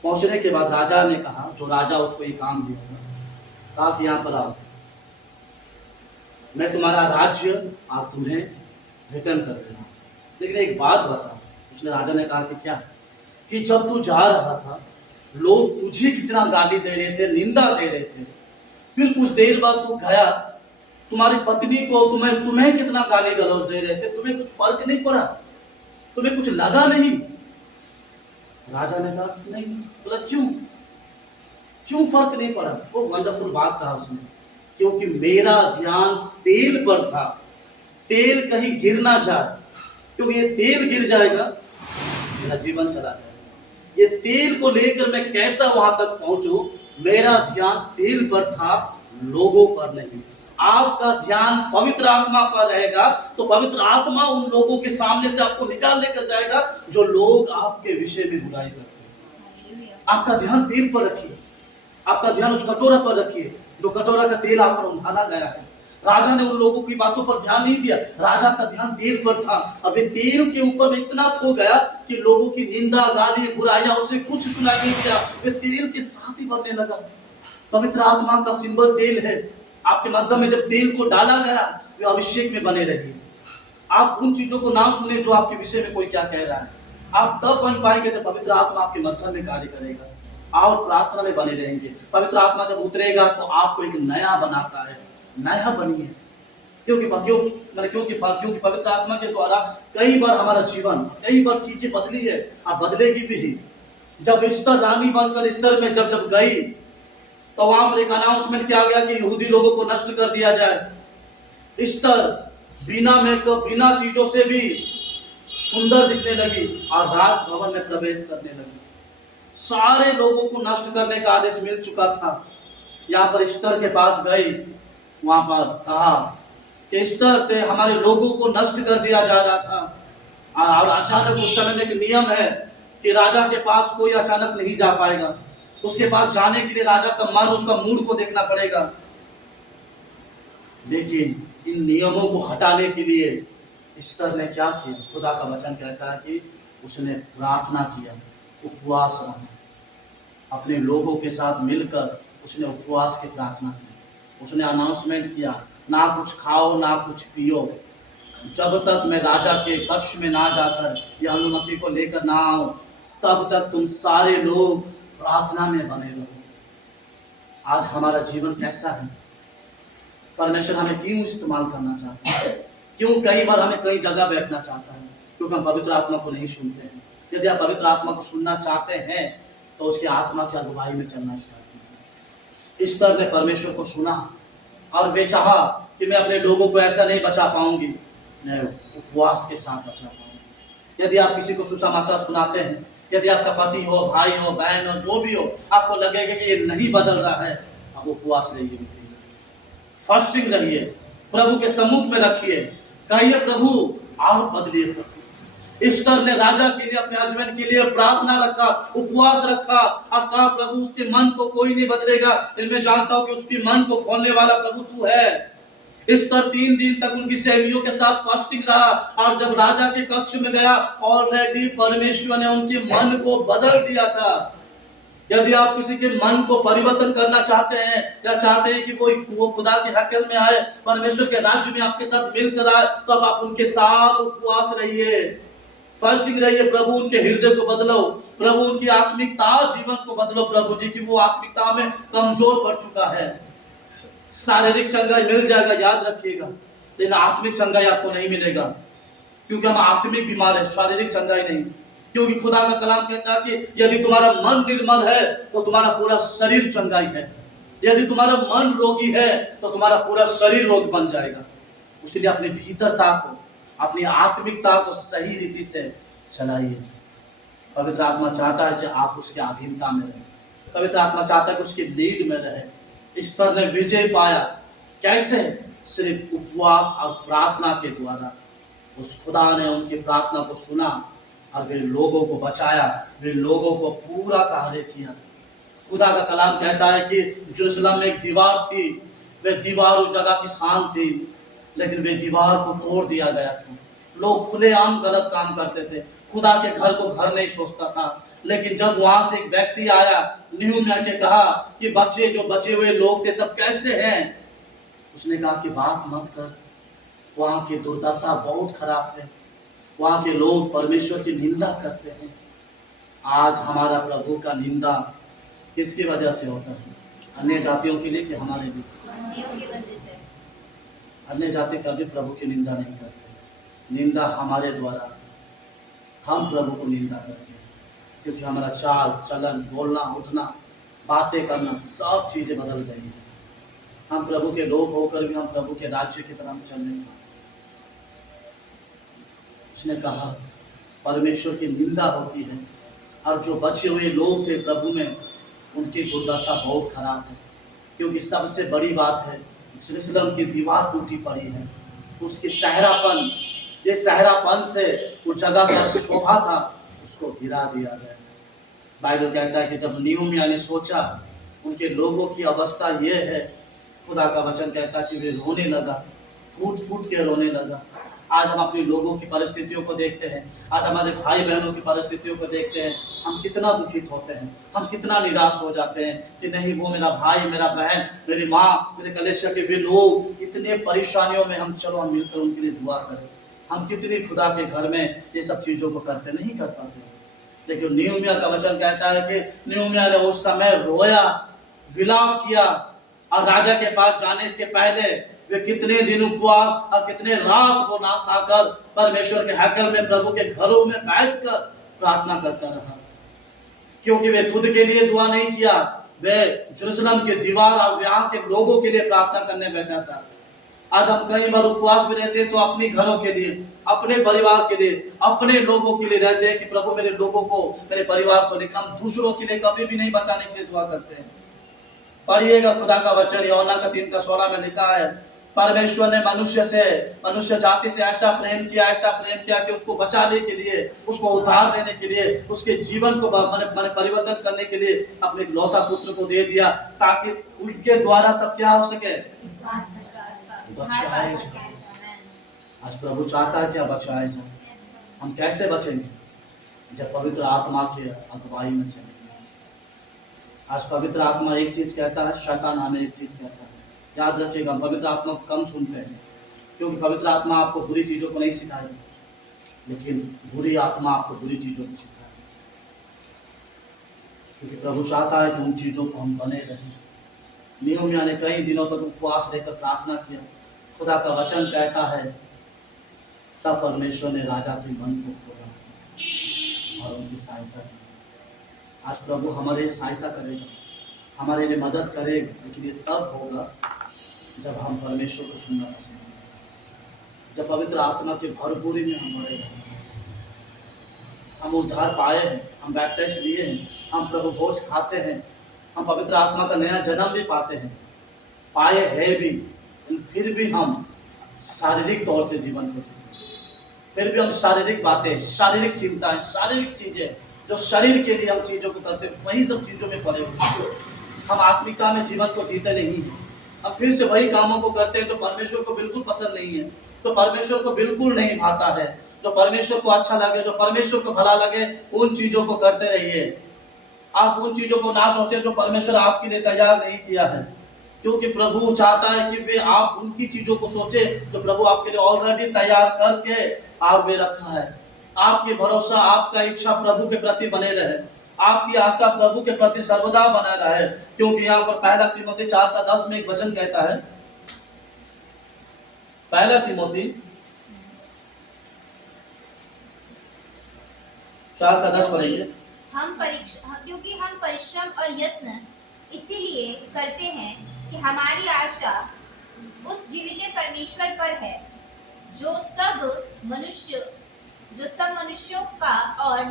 पहुंचने के बाद राजा ने कहा, जो राजा उसको ये काम दिया, कहा कि यहाँ पर आओ, मैं तुम्हारा राज्य और तुम्हें रिटर्न कर देना, लेकिन एक बात बता। उसने राजा ने कहा कि क्या, कि जब तू जा रहा था लोग तुझे कितना गाली दे रहे थे, निंदा दे रहे थे, फिर कुछ देर बाद तू गया, तुम्हारी पत्नी को तुम्हें कितना गाली गलौज दे रहे थे, तुम्हें कुछ फर्क नहीं पड़ा, तुम्हें कुछ लगा नहीं? राजा ने कहा नहीं। बोला क्यों फर्क नहीं पड़ा? वो वंडरफुल बात कहा उसने, क्योंकि मेरा ध्यान तेल पर था, तेल कहीं गिर ना जाए, क्योंकि ये तेल गिर जाएगा मेरा जीवन चला जाएगा। ये तेल को लेकर मैं कैसा वहां तक पहुंचूं, मेरा ध्यान तेल पर था, लोगों पर नहीं। आपका ध्यान पवित्र आत्मा पर रहेगा तो पवित्र आत्मा उन लोगों के सामने से आपको निकाल लेकर जाएगा जो लोग आपके विषय में बुराई करते हैं। आपका ध्यान तेल पर रखिए, आपका ध्यान उस कटोरा पर रखिए जो कटोरा का तेल आप पर उंधाना गया है। राजा ने उन लोगों की बातों पर ध्यान नहीं दिया, राजा का ध्यान तेल पर था। अब ये तेल के ऊपर में इतना खो गया कि लोगों की निंदा, गाली, बुराइयां उसे कुछ सुनाई नहीं दिया, वे तेल के साथ ही बढ़ने लगा। पवित्र आत्मा का सिंबल तेल है। आपके मध्य में जब तेल को डाला गया, वे अभिषेक में बने रहिए। आप उन चीजों को ना सुने जो आपके विषय में कोई क्या कह रहा है। आप तब बन पाएंगे जब पवित्र आत्मा आपके मध्य में कार्य करेगा और प्रार्थना में बने रहेंगे। पवित्र आत्मा जब उतरेगा तो आपको एक नया बनाता है, नया बनिए। क्योंकि पवित्र आत्मा के द्वारा कई बार हमारा जीवन, कई बार चीजें बदली है और बदलेगी भी ही। जब इस्तर रानी बनकर इस्तर में जब गई तो वहां पर एक अनाउंसमेंट किया गया कि यहूदी लोगों को नष्ट कर दिया जाए। इस्तर बिना चीजों से भी सुंदर दिखने लगी और राजभवन में प्रवेश करने लगी। सारे लोगों को नष्ट करने का आदेश मिल चुका था। यहाँ पर इस्तर के पास गई, वहां पर कहा कि इस्तर ते हमारे लोगों को नष्ट कर दिया जा रहा था और अचानक उस समय में एक नियम है कि राजा के पास कोई अचानक नहीं जा पाएगा। उसके पास जाने के लिए राजा का मन, उसका मूड को देखना पड़ेगा। लेकिन इन नियमों को हटाने के लिए इस्तर ने क्या किया? खुदा का वचन कहता है कि उसने प्रार्थना किया, उपवास रहा, अपने लोगों के साथ मिलकर उसने उपवास की प्रार्थना की। उसने अनाउंसमेंट किया, ना कुछ खाओ ना कुछ पियो, जब तक मैं राजा के कक्ष में ना जाकर यह अनुमति को लेकर ना आऊं, तब तक तुम सारे लोग प्रार्थना में बने रहो। आज हमारा जीवन कैसा है? परमेश्वर हमें क्यों इस्तेमाल करना चाहता है? क्यों कई बार हमें कई जगह बैठना चाहता है? क्योंकि हम पवित्र आत्मा को नहीं सुनते हैं। यदि आप पवित्र आत्मा को सुनना चाहते हैं तो उसकी आत्मा की अगुवाई में चलना स्टार्ट कीजिए। इस्तर ने परमेश्वर को सुना और वे चाहा कि मैं अपने लोगों को ऐसा नहीं बचा पाऊंगी, मैं उपवास के साथ बचा पाऊंगी। यदि आप किसी को सुसमाचार सुनाते हैं, यदि आपका पति हो, भाई हो, बहन हो, जो भी हो, आपको लगेगा कि ये नहीं बदल रहा है, आप उपवास रहिए, फास्टिंग रहिए, प्रभु के सम्मुख में रखिए, कहिए प्रभु और बदलिए प्रभु। इस्तर ने राजा के लिए, अपने हस्बैंड के लिए प्रार्थना रखा, उपवास रखा और कहा प्रभु उसके मन को कोई नहीं बदलेगा, लेकिन मैं जानता हूं कि उसके मन को खोलने वाला प्रभु तू है। इस्तर 3 दिन तक उनकी सहेलियों के साथ फास्टिंग रहा और जब राजा के कक्ष में गया, ऑलरेडी परमेश्वर ने उनके मन को बदल दिया था। यदि आप किसी के मन को परिवर्तन करना चाहते हैं या चाहते हैं कि वो खुदा के हकल में आए, परमेश्वर के राज्य में आपके साथ मिलकर आए, तो अब आप उनके साथ उपवास रहिए। फास्टिंग रहिए, प्रभु उनके हृदय को बदलो, प्रभु उनकी आत्मिकता जीवन को बदलो प्रभु जी की वो आत्मिकता में कमजोर पड़ चुका है। शारीरिक चंगाई मिल जाएगा याद रखिएगा, लेकिन आत्मिक चंगाई आपको नहीं मिलेगा, क्योंकि हम आत्मिक बीमार है, शारीरिक चंगाई नहीं। क्योंकि खुदा का कलाम कहता है कि यदि तुम्हारा मन निर्मल है तो तुम्हारा पूरा शरीर चंगाई है, यदि तुम्हारा मन रोगी है तो तुम्हारा पूरा शरीर रोग बन जाएगा। इसलिए अपने भीतरता को, अपनी आत्मिकता को सही रीति से चलाइए। पवित्र आत्मा चाहता है कि आप उसके अधीनता में रहें, पवित्र आत्मा चाहता है कि उसकी लीड में रहे। ईस्टर ने विजय पाया कैसे? सिर्फ उपवास और प्रार्थना के द्वारा। उस खुदा ने उनकी प्रार्थना को सुना और वे लोगों को बचाया, वे लोगों को पूरा कार्य किया। खुदा का कलाम कहता है कि यरूशलेम में एक दीवार थी, वे दीवार उस जगह की शान थी, लेकिन वे दीवार को तोड़ दिया गया था। लोग खुलेआम गलत काम करते थे, खुदा के घर को घर नहीं सोचता था। लेकिन जब वहां से एक व्यक्ति आया, निहूम्याह के कहा कि जो बचे हुए लोग थे सब कैसे हैं, उसने कहा कि बात मत कर, वहां की दुर्दशा बहुत खराब है, वहां के लोग परमेश्वर की निंदा करते हैं। आज हमारा प्रभु का निंदा किसकी वजह से होता है? अन्य जातियों के लिए कि हमारे लिए? अन्य जाति कभी प्रभु की निंदा नहीं करते, निंदा हमारे द्वारा, हम प्रभु को निंदा करते हैं, क्योंकि हमारा चाल चलन, बोलना उठना, बातें करना, सब चीजें बदल गई हैं। हम प्रभु के लोग होकर भी हम प्रभु के राज्य की तरह चल नहीं पाते। उसने कहा परमेश्वर की निंदा होती है, और जो बचे हुए लोग थे प्रभु में, उनकी दुर्दशा बहुत खराब है। क्योंकि सबसे बड़ी बात है, यरूशलेम की दीवार टूटी पड़ी है, उसकी सहरापन, ये सहरापन से उस जगह का शोभा था उसको गिरा दिया गया। बाइबल कहता है कि जब निहूम्याह ने सोचा उनके लोगों की अवस्था ये है, खुदा का वचन कहता है कि वे रोने लगा, फूट फूट के रोने लगा। आज हम अपने लोगों की परिस्थितियों को देखते हैं, आज हमारे भाई बहनों की परिस्थितियों को देखते हैं, हम कितना दुखित होते हैं, हम कितना निराश हो जाते हैं कि नहीं वो मेरा भाई, मेरा बहन, मेरी माँ, मेरे कलेसिया के भी लोग इतने परेशानियों में, हम चलो हम मिलकर उनके लिए दुआ करें। हम कितनी खुदा के घर में ये सब चीज़ों को करते नहीं कर पाते। लेकिन निहूम्याह का वचन कहता है कि निहूम्याह ने उस समय रोया, विलाप किया, और राजा के पास जाने के पहले वे कितने दिन उपवास और कितने रात को ना खाकर परमेश्वर के हैकल में, प्रभु के घरों में बैठकर प्रार्थना करता रहा। क्योंकि वे खुद के लिए दुआ नहीं किया, वे यरूशलेम के दीवार और यहाँ के लोगों के लिए प्रार्थना करने बैठा था। आज हम कई बार उपवास में रहते हैं तो अपने घरों के लिए, अपने परिवार के लिए, अपने लोगों के लिए रहते हैं कि प्रभु मेरे लोगों को, मेरे परिवार को, लेकिन हम दूसरों के लिए कभी भी नहीं बचाने के लिए दुआ करते हैं। पढ़िएगा खुदा का वचन, यूहन्ना का 3:16 में लिखा है, परमेश्वर ने मनुष्य जाति से ऐसा प्रेम किया कि उसको बचाने के लिए, उसको उद्धार देने के लिए, उसके जीवन को परिवर्तन करने के लिए अपने इकलौता पुत्र को दे दिया, ताकि उनके द्वारा सब क्या हो सके, बचाए जाए। आज प्रभु चाहता है कि बचाए जाए। हम कैसे बचेंगे? जब पवित्र आत्मा के अगुवाई में चलेंगे। आज पवित्र आत्मा एक चीज कहता है, शैतान हमें एक चीज कहता है। याद रखिएगा, पवित्र आत्मा को कम सुनते हैं, क्योंकि पवित्र आत्मा आपको बुरी चीजों को नहीं सिखाएगी, लेकिन बुरी आत्मा आपको बुरी चीजों को सिखाएगी। क्योंकि प्रभु चाहता है कि उन चीजों को हम बने रहें। निहूम्याह ने कई दिनों तक उपवास लेकर प्रार्थना किया। खुदा का वचन कहता है तब परमेश्वर ने राजा के मन को खोला और उनकी सहायता की। आज प्रभु हमारे लिए सहायता करेगा, हमारे लिए मदद करेगा, लेकिन ये तब होगा जब हम परमेश्वर को सुनना पसंद करें, जब पवित्र आत्मा की भरपूरी में हम भरे रहें। हम उद्धार पाए हैं, हम बैप्टाइज लिए हैं, हम प्रभु भोज खाते हैं, हम पवित्र आत्मा का नया जन्म भी पाते हैं, पाए हैं भी, फिर भी हम शारीरिक तौर से जीवन को जीते, फिर भी हम शारीरिक बातें, शारीरिक चिंताएं, शारीरिक चीजें, जो शरीर के लिए हम चीजों को करते हैं, वही सब चीजों में पड़े हुए। हम आत्मिकता में जीवन को जीते नहीं हैं। हम फिर से वही कामों को करते हैं जो परमेश्वर को बिल्कुल पसंद नहीं है, तो परमेश्वर को बिल्कुल नहीं भाता है। जो परमेश्वर को अच्छा लगे, जो परमेश्वर को भला लगे, उन चीजों को करते रहिए। आप उन चीजों को ना सोचें जो परमेश्वर आपके लिए तैयार नहीं किया है, क्योंकि प्रभु चाहता है कि वे आप उनकी चीजों को सोचें जो प्रभु आपके लिए ऑलरेडी तैयार करके आप वे रखा है। आपकी भरोसा, आपका इच्छा प्रभु के प्रति बने रहे, आपकी आशा प्रभु के प्रति सर्वदा बना रहे। क्योंकि यहाँ पर 1 तीमुथी 4:10 में एक वचन कहता है, 1 तीमुथी 4:10 पढ़ेंगे। क्योंकि हम परिश्रम और यत्न इसीलिए करते हैं कि हमारी आशा उस जीवित परमेश्वर पर है, जो सब मनुष्यों का और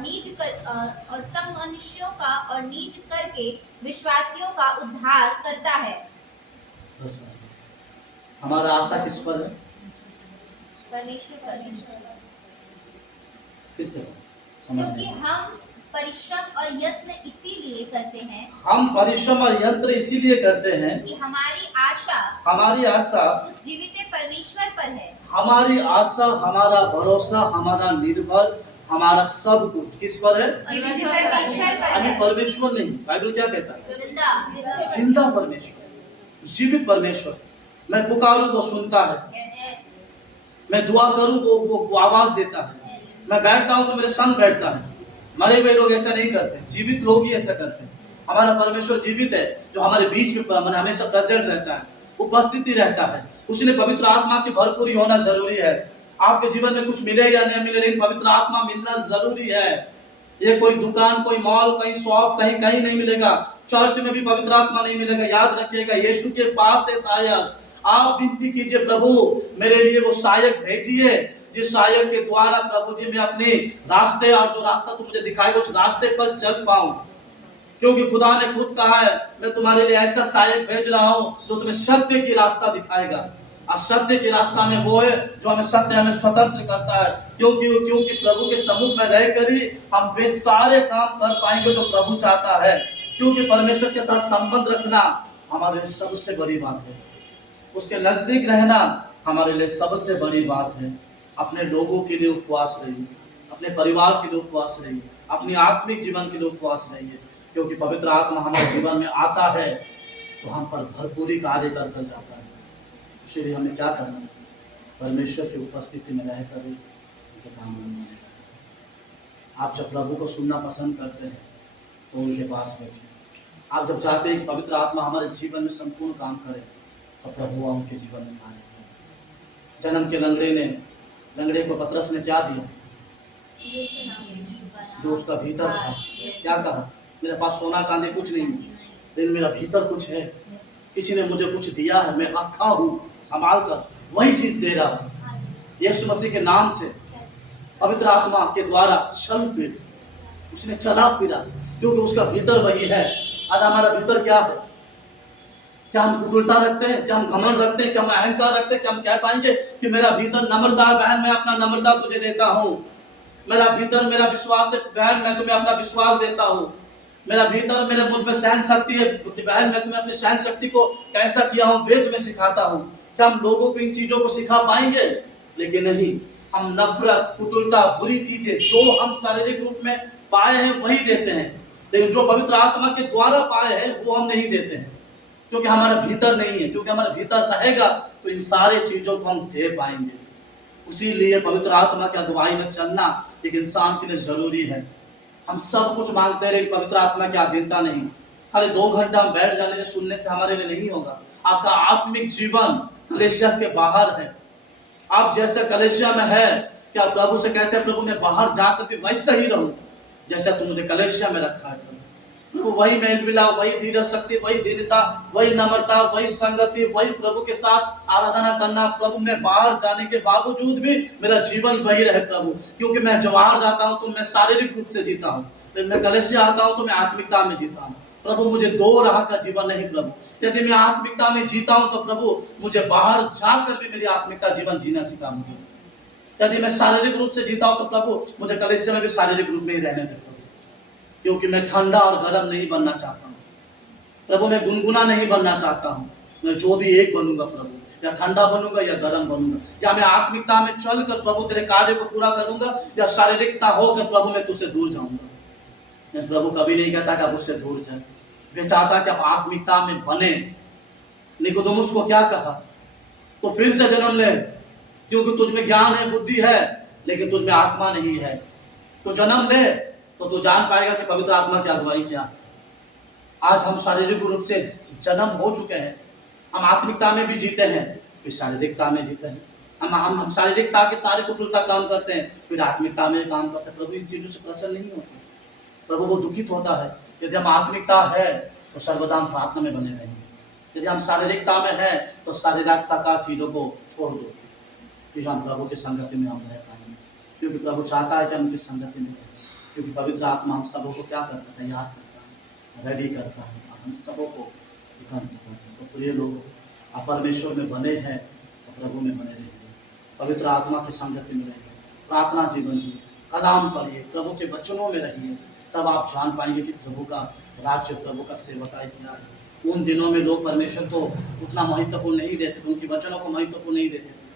नीच करके विश्वासियों का उद्धार करता है। हमारा आशा किस पर है? परमेश्वर पर। फिर से क्योंकि हम परिश्रम और यत्न इसीलिए करते हैं, हम परिश्रम और यत्न इसीलिए करते हैं कि हमारी आशा उस जीवित परमेश्वर पर है। हमारी आशा, हमारा भरोसा, हमारा निर्भर, हमारा सब कुछ किस पर है? जीवित परमेश्वर पर है। परमेश्वर नहीं, बाइबल क्या कहता है? जिंदा परमेश्वर, जीवित परमेश्वर। मैं पुकारूं वो सुनता है, मैं दुआ करूं वो आवाज देता है, मैं बैठता हूं तो मेरे संग बैठता है। मरे हुए लोग ऐसा नहीं करते, जीवित लोग ही ऐसा करते हैं। हमारा परमेश्वर जीवित है, जो हमारे बीच में हमेशा प्रेजेंट रहता है, उपस्थिति रहता है। उसने पवित्र आत्मा की भरपूरी होना जरूरी है। आपके जीवन में कुछ मिले या नहीं मिले, लेकिन पवित्र आत्मा मिलना जरूरी है। ये कोई दुकान, कोई मॉल, कहीं शॉप, कहीं नहीं मिलेगा। चर्च में भी पवित्र आत्मा नहीं मिलेगा। याद रखिएगा, यीशु के पास है शायक। आप विनती कीजिए, प्रभु मेरे लिए वो शायक भेजिए, जिस शायक के द्वारा प्रभु जी मैं अपने रास्ते, और जो रास्ता तुम मुझे दिखाएगा उस रास्ते पर चल पाऊं। क्योंकि खुदा ने खुद कहा है, मैं तुम्हारे लिए ऐसा शायक भेज रहा हूं जो तुम्हें सत्य की रास्ता दिखाएगा। और सत्य के रास्ता में वो है जो हमें स्वतंत्र करता है। क्योंकि प्रभु के सम्मुख में रहकर ही हम वे सारे काम कर पाएंगे जो प्रभु चाहता है। क्योंकि परमेश्वर के साथ संबंध रखना हमारे लिए सबसे बड़ी बात है। उसके नजदीक रहना हमारे लिए सबसे बड़ी बात है। अपने लोगों के लिए उपवास रहिए, अपने परिवार के लिए उपवास रहिए, अपनी आत्मिक जीवन के लिए उपवास रहिए। क्योंकि पवित्र आत्मा हमारे जीवन में आता है तो हम पर भरपूरी कार्य कर जाता है। इसलिए हमें क्या करना है? परमेश्वर की उपस्थिति में रहकर उनके काम करना है। आप जब प्रभु को सुनना पसंद करते हैं तो उनके पास बैठिए। आप जब चाहते हैं कि पवित्र आत्मा हमारे जीवन में संपूर्ण काम करे तो प्रभु उनके जीवन में कार्य करे। जन्म के लंगड़े को पतरस ने क्या दिया? जो उसका भीतर था। क्या कहा? मेरे पास सोना चांदी कुछ नहीं है, लेकिन मेरा भीतर कुछ है। किसी ने मुझे कुछ दिया है, मैं रखा हूँ संभाल कर, वही चीज दे रहा हूँ। यीशु मसीह के नाम से पवित्र आत्मा के द्वारा चल फिर, उसने चला फिरा, क्योंकि उसका भीतर वही है। आज हमारा भीतर क्या है? क्या हम कुटिलता रखते हैं? क्या हम घमंड रखते हैं? क्या हम अहंकार रखते हैं? क्या हम कह पाएंगे कि मेरा भीतर नम्रता है? बहन मैं अपना नम्रता तुझे देता हूँ। मेरा भीतर मेरा विश्वास है, बहन मैं तुम्हें अपना विश्वास देता हूँ। मेरा भीतर मेरे मुझ में सहन शक्ति है, बहन मैं तुम्हें अपनी सहन शक्ति को कैसा किया हूँ वे तुम्हें सिखाता हूँ। क्या हम लोगों को इन चीजों को सिखा पाएंगे? लेकिन नहीं, हम नफरत, कुटिलता, बुरी चीजें जो हम शारीरिक रूप में पाए हैं वही देते हैं, लेकिन जो पवित्र आत्मा के द्वारा पाए हैं वो हम नहीं देते हैं। क्योंकि हमारा भीतर नहीं है। क्योंकि हमारा भीतर रहेगा तो इन सारी चीजों को हम दे पाएंगे। उसीलिए पवित्र आत्मा की अगुवाई में चलना एक इंसान के लिए जरूरी है। हम सब कुछ मांगते हैं, लेकिन पवित्र आत्मा की अधीनता नहीं। खाली 2 घंटा हम बैठ जाने से सुनने से हमारे लिए नहीं होगा। आपका आत्मिक जीवन कलीसिया के बाहर है। आप जैसे कलीसिया में है, क्या प्रभु से कहते हैं प्रभु मैं बाहर जाकर भी वैसा ही रहूं जैसा तुम मुझे कलीसिया में रखा है। प्रभु वही मेल मिलाप, वही धीरज शक्ति, वही दीनता, वही नम्रता, वही संगति, वही प्रभु के साथ आराधना करना। प्रभु मैं बाहर जाने के बावजूद भी मेरा जीवन वही रहे प्रभु। क्योंकि मैं जब बाहर जाता हूँ तो मैं शारीरिक रूप से जीता हूँ, लेकिन मैं कलीसिया आता हूँ तो मैं आत्मिकता में जीता हूँ। प्रभु मुझे 2 राह का जीवन नहीं प्रभु। यदि मैं आत्मिकता में जीता हूँ तो प्रभु मुझे बाहर जाकर भी मेरी आत्मिकता जीवन जीना सिखा मुझे। यदि मैं शारीरिक रूप से जीता हूँ तो प्रभु मुझे कलीसिया में भी शारीरिक रूप में ही रहने दे। क्योंकि मैं ठंडा और गर्म नहीं बनना चाहता हूँ प्रभु। मैं गुनगुना नहीं बनना चाहता हूँ। मैं जो भी एक बनूंगा प्रभु, या ठंडा बनूंगा या गर्म बनूंगा, या मैं आत्मिकता में चलकर प्रभु तेरे कार्य को पूरा करूंगा, या शारीरिकता होकर प्रभु मैं तुझसे दूर जाऊंगा। मैं प्रभु कभी नहीं कहता कि आप उससे दूर जाए। मैं चाहता कि आप आत्मिकता में बने। निकोदेमुस को क्या कहा? तो फिर से जन्म ले, क्योंकि तुझ में ज्ञान है, बुद्धि है, लेकिन तुझ में आत्मा नहीं है। तो जन्म ले तो तू जान पाएगा कि पवित्र आत्मा की अगुवाई क्या है। आज हम शारीरिक रूप से जन्म हो चुके हैं, हम आत्मिकता में भी जीते हैं, फिर शारीरिकता में जीते हैं। हम शारीरिकता के सारे कुटिलता काम करते हैं, फिर आत्मिकता में काम करते हैं। प्रभु इन चीज़ों से प्रसन्न नहीं होता, प्रभु वो दुखित होता है। यदि हम आत्मिकता है तो सर्वदा हम प्रार्थना में बने रहेंगे, यदि हम शारीरिकता में है तो शारीरिकता का चीज़ों को छोड़ दो, फिर हम प्रभु की संगति में हम रह पाएंगे, क्योंकि प्रभु चाहता है कि हम उनकी संगति में रहें। क्योंकि पवित्र आत्मा हम सबों को क्या करता है, तैयार करता है, रेडी करता है, और हम सबों को दिखाता है। तो प्रिय लोग, आप परमेश्वर में बने हैं तो प्रभु में बने रहिए, पवित्र आत्मा की संगति में रहिए, प्रार्थना जीवन जी, कलाम पढ़िए, प्रभु के वचनों में रहिए, तब आप जान पाएंगे कि प्रभु का राज्य, प्रभु का सेवकाई क्या है। उन दिनों में लोग परमेश्वर को उतना महत्वपूर्ण नहीं देते थे, उनके वचनों को महत्वपूर्ण नहीं देते थे।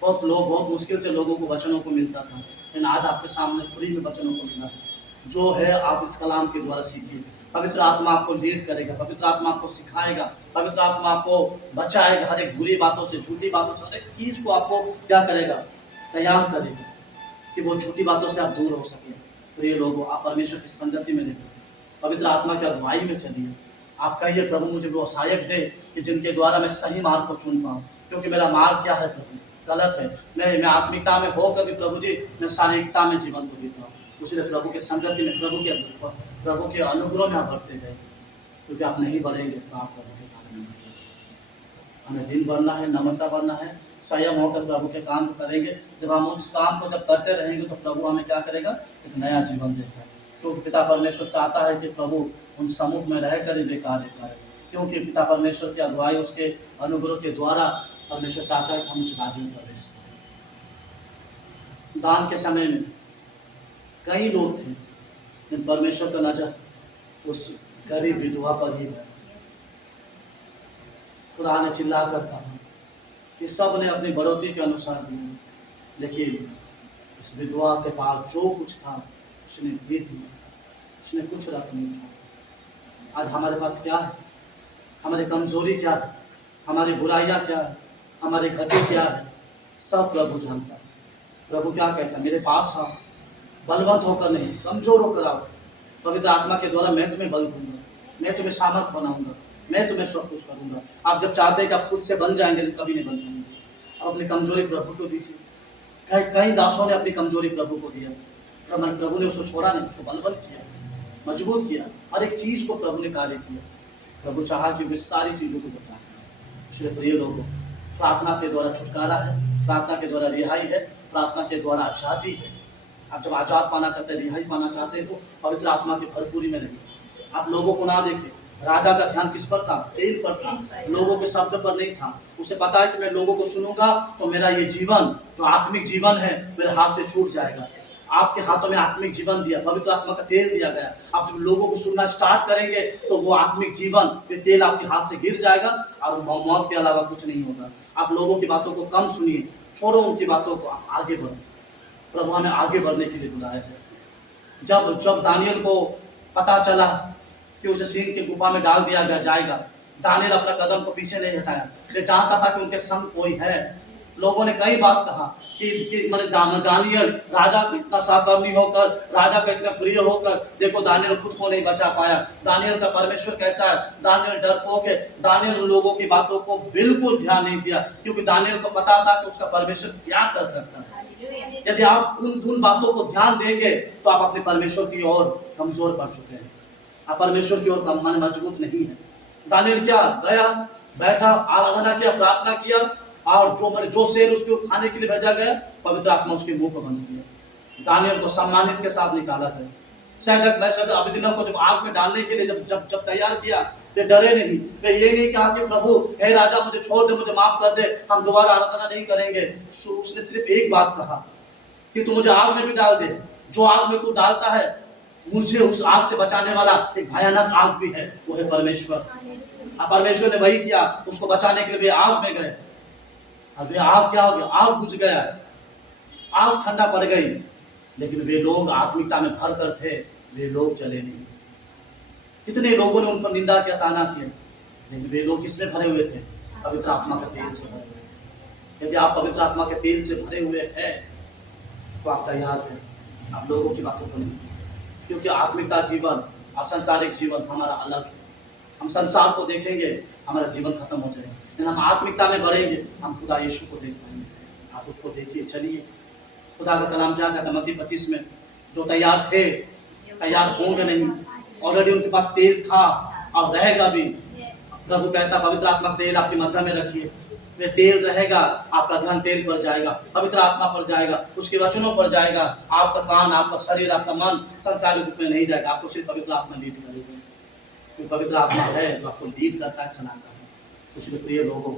बहुत मुश्किल से लोगों को वचनों को मिलता था, लेकिन आज आपके सामने फ्री में वचनों को मिला है। जो है आप इस कलाम के द्वारा सीखिए। पवित्र आत्मा आपको लीड करेगा, पवित्र आत्मा आपको सिखाएगा, पवित्र आत्मा आपको बचाएगा हर एक बुरी बातों से, झूठी बातों से, हर एक चीज़ को आपको क्या करेगा, तैयार करेगा कि वो झूठी बातों से आप दूर हो सके। प्रिय लोगों, आप परमेश्वर की संगति में रहिए, पवित्र आत्मा की अगुवाई में चलिए। आप कहिए, प्रभु मुझे वो सहायक दे कि जिनके द्वारा मैं सही मार्ग को चुन पाऊँ, क्योंकि मेरा मार्ग क्या है प्रभु, गलत है। मैं आत्मिकता में होकर भी प्रभु जी मैं शारीरिकता में जीवन को जीता हूँ। इसलिए प्रभु के संगति में, प्रभु के अनुग्रह में आप बढ़ते जाए, क्योंकि आप नहीं बढ़ेंगे तो आप प्रभु के काम नहीं बढ़ेंगे। हमें दिन बढ़ना है, नम्रता बढ़ना है, संयम होकर प्रभु के काम करेंगे। जब हम उस काम को जब करते रहेंगे तो प्रभु हमें क्या करेगा, एक नया जीवन देता है। क्योंकि पिता परमेश्वर चाहता है कि प्रभु उन सम्मुख में रहकर ही वे कार्य करें, क्योंकि पिता परमेश्वर की अगुवाई, उसके अनुग्रह के द्वारा परमेश्वर चाहता है कि हम उस राज्य में प्रवेश करें। दान के समय में कई लोग थे, लेकिन परमेश्वर का नजर उस गरीब विधवा पर ही है। खुदा ने चिल्ला कर कहा कि सब ने अपनी बढ़ोतरी के अनुसार दिया, लेकिन इस विधवा के पास जो कुछ था उसने दे दिया, उसने कुछ रख नहीं था। आज हमारे पास क्या है, हमारी कमजोरी क्या है, हमारी बुराइयां क्या है, हमारे घटे क्या है, सब प्रभु जानता है। प्रभु क्या कहता है, मेरे पास आओ, बलवंत होकर नहीं, कमजोर होकर आओ। पवित्र आत्मा के द्वारा मैं तुम्हें बल दूंगा, मैं तुम्हें सामर्थ बनाऊंगा, मैं तुम्हें सब कुछ करूंगा। आप जब चाहते हैं कि आप खुद से बन जाएंगे, कभी नहीं बन पाएंगे। आप अपनी कमजोरी प्रभु को दीजिए। कई दासों ने अपनी कमजोरी प्रभु को दिया, प्रभु ने उसको छोड़ा नहीं, उसको बलवंत किया, मजबूत किया, हर एक चीज को प्रभु ने कार्य किया। प्रभु चाहा कि वे सारी चीजों को बताएं। इसलिए प्रिय लोगों, प्रार्थना के द्वारा छुटकारा है, प्रार्थना के द्वारा रिहाई है, प्रार्थना के द्वारा आजादी है। आप जब आजाद पाना चाहते हैं, रिहाई पाना चाहते हैं, तो पवित्र आत्मा की भरपूरी में रहिए। आप लोगों को ना देखें। राजा का ध्यान किस पर था, तेल पर था, लोगों के शब्द पर नहीं था। उसे पता है कि मैं लोगों को सुनूंगा तो मेरा ये जीवन जो आत्मिक जीवन है मेरे हाथ से छूट जाएगा। आपके हाथों में आत्मिक जीवन दिया, पवित्र आत्मा का तेल दिया गया। आप जब लोगों को सुनना स्टार्ट करेंगे तो वो आत्मिक जीवन फिर तेल आपके हाथ से गिर जाएगा और मौत के अलावा कुछ नहीं होगा। आप लोगों की बातों को कम सुनिए, छोड़ो उनकी बातों को, आगे बढ़ो। प्रभु हमें आगे बढ़ने के लिए बुलाया है। जब दानियल को पता चला कि उसे सिंह की गुफा में डाल दिया जाएगा, दानियल अपना कदम को पीछे नहीं हटाया। वे जानता था कि उनके संग कोई है। लोगों ने कई बात कहा कि दानियल राजा का इतना सहकर्मी होकर, राजा का इतना प्रिय होकर, देखो दानियल खुद को नहीं बचा पाया। दानियल का परमेश्वर कैसा है, दानियल डरपोक है। दानियल उन लोगों की बातों को बिल्कुल ध्यान नहीं दिया, क्योंकि दानियल को पता था कि उसका परमेश्वर क्या कर सकता है। यदि आप उन बातों को ध्यान देंगे तो आप अपने परमेश्वर की ओर कमजोर पड़ चुके हैं, आप परमेश्वर की ओर मन मजबूत नहीं है। दानियल क्या गया, बैठा, आराधना किया, प्रार्थना किया, और जो शेर उसको खाने के लिए भेजा गया, पवित्र आत्मा उसके मुंह को बंद किया। दानियल को सम्मानित के साथ निकाला गया। शायद अबीदिनो को जब आग में डालने के लिए जब तैयार किया, वे डरे नहीं। वे ये नहीं कहा कि प्रभु हे राजा मुझे छोड़ दे, मुझे माफ कर दे, हम दोबारा आराधना नहीं करेंगे। उसने सिर्फ एक बात कहा कि तू मुझे आग में भी डाल दे, जो आग में तू डालता है मुझे उस आग से बचाने वाला एक भयानक आग भी है, वो है परमेश्वर। परमेश्वर ने वही किया, उसको बचाने के लिए वे आग में गए। अब वे आग क्या हो गया, आग बुझ गया, आग ठंडा पड़ गई, लेकिन वे लोग आत्मिकता में भर कर थे, वे लोग जले नहीं। कितने लोगों ने उन पर निंदा किया, ताना किया, लेकिन वे लोग किसमें भरे हुए थे, पवित्र आत्मा के तेल से भरे हुए। यदि आप पवित्र आत्मा के तेल से भरे हुए हैं तो आप तैयार हैं, आप लोगों की बातों को नहीं, क्योंकि आत्मिकता जीवन और सांसारिक जीवन हमारा अलग है। हम संसार को देखेंगे, हमारा जीवन खत्म हो जाएगा, लेकिन हम आत्मिकता में बढ़ेंगे, हम खुदा यीशु को देख पाएंगे। आप उसको देखिए, चलिए। खुदा का कलाम क्या कहता है मत्ती 25 में, जो तैयार थे तैयार होंगे नहीं, ऑलरेडी उनके पास तेल था और रहेगा भी। प्रभु कहता पवित्र आत्मा तेल आपके मध्य में रखिए, वे तेल रहेगा, आपका ध्यान तेल पर जाएगा, पवित्र आत्मा पर जाएगा, उसके वचनों पर जाएगा। आपका कान, आपका शरीर, आपका मन संसारिक रूप में नहीं जाएगा, आपको सिर्फ पवित्र आत्मा लीड करेगा, क्योंकि पवित्र आत्मा है जो आपको लीड करता है, चलाता है। इसलिए प्रिय लोगों,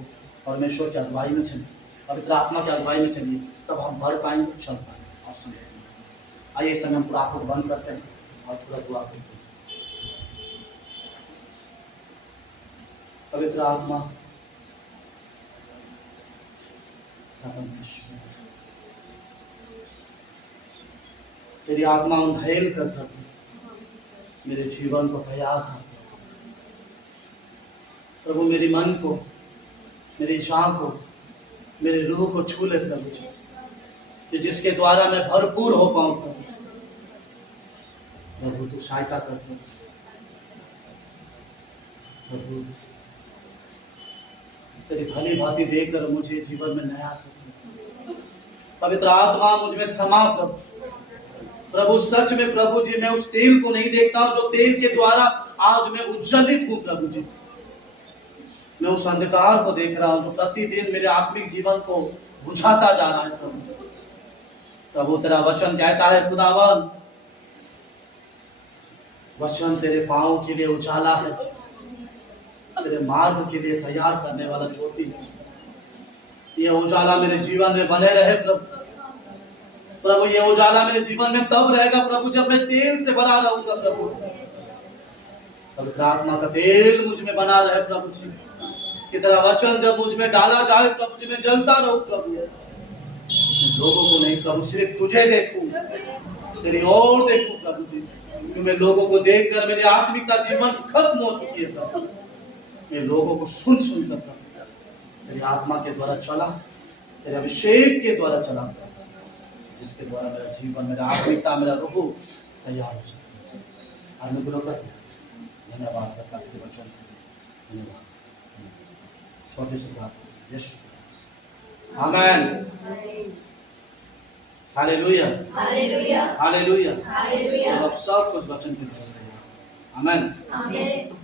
परमेश्वर की अगुवाई में चलिए, पवित्र आत्मा की अगुवाई में चलिए, तब हम बढ़ पाएंगे, चल पाएंगे और समझ पाएंगे। आइए इस समय हम पूरा आंखों बंद करते हैं और पूरा दुआ करते हैं। पवित्र आत्मा, तेरी आत्मा उन्हेल कर मेरे जीवन को तैयार कर प्रभु, मेरे मन को, मेरी जान को, मेरे रूह को छू ले प्रभु जी, कि जिसके द्वारा मैं भरपूर हो पाऊं प्रभु जी। प्रभु तू सहायता कर प्रभु, तेरी भली भांति देखकर मुझे जीवन में नया पवित्र आत्मा मुझ में समा प्रभु। सच में प्रभु जी, मैं उस तेल को नहीं देखता हूं जो तेल के द्वारा आज मैं उज्जवलित हूं प्रभु जी। मैं उस अंधकार को देख रहा हूं जो प्रतिदिन मेरे आत्मिक जीवन को बुझाता जा रहा है प्रभु जी। प्रभु तेरा वचन कहता है खुदावन, वचन तेरे पांव के लिए उजाला है, तेरे मार्ग के लिए तैयार करने वाला ज्योति है। ये उजाला मेरे जीवन में बने रहे प्रभु। प्रभु ये उजाला मेरे जीवन में तब रहेगा प्रभु जब मैं तेल से भरा रहूंगा प्रभु। पवित्र आत्मा का तेल मुझ में बना रहे प्रभु जी, कि तेरा वचन जब मुझ में डाला जाए प्रभु जी, मैं जलता रहूं प्रभु। लोगों को नहीं प्रभु, सिर्फ तुझे देखूं, तेरी ओर देखूं प्रभु जी, क्योंकि मैं लोगों को देखकर मेरी आत्मिकता जीवन खत्म हो चुकी है प्रभु। मैं लोगों को सुन कर प्रभु तेरी आत्मा के द्वारा चला, तेरे अभिषेक के द्वारा चला, जिसके द्वारा मेरा जीवन, मेरा आत्मिकता, मेरा रूह तैयार हो सके। अनुग्रह कर धन्यवाद करता के वचन, धन्यवाद। छोटे से बात यीशु, आमेन, हालेलुया, हालेलुया, हालेलुया, हालेलुया। अब सब कुछ वचन के द्वारा, आमेन, आमेन।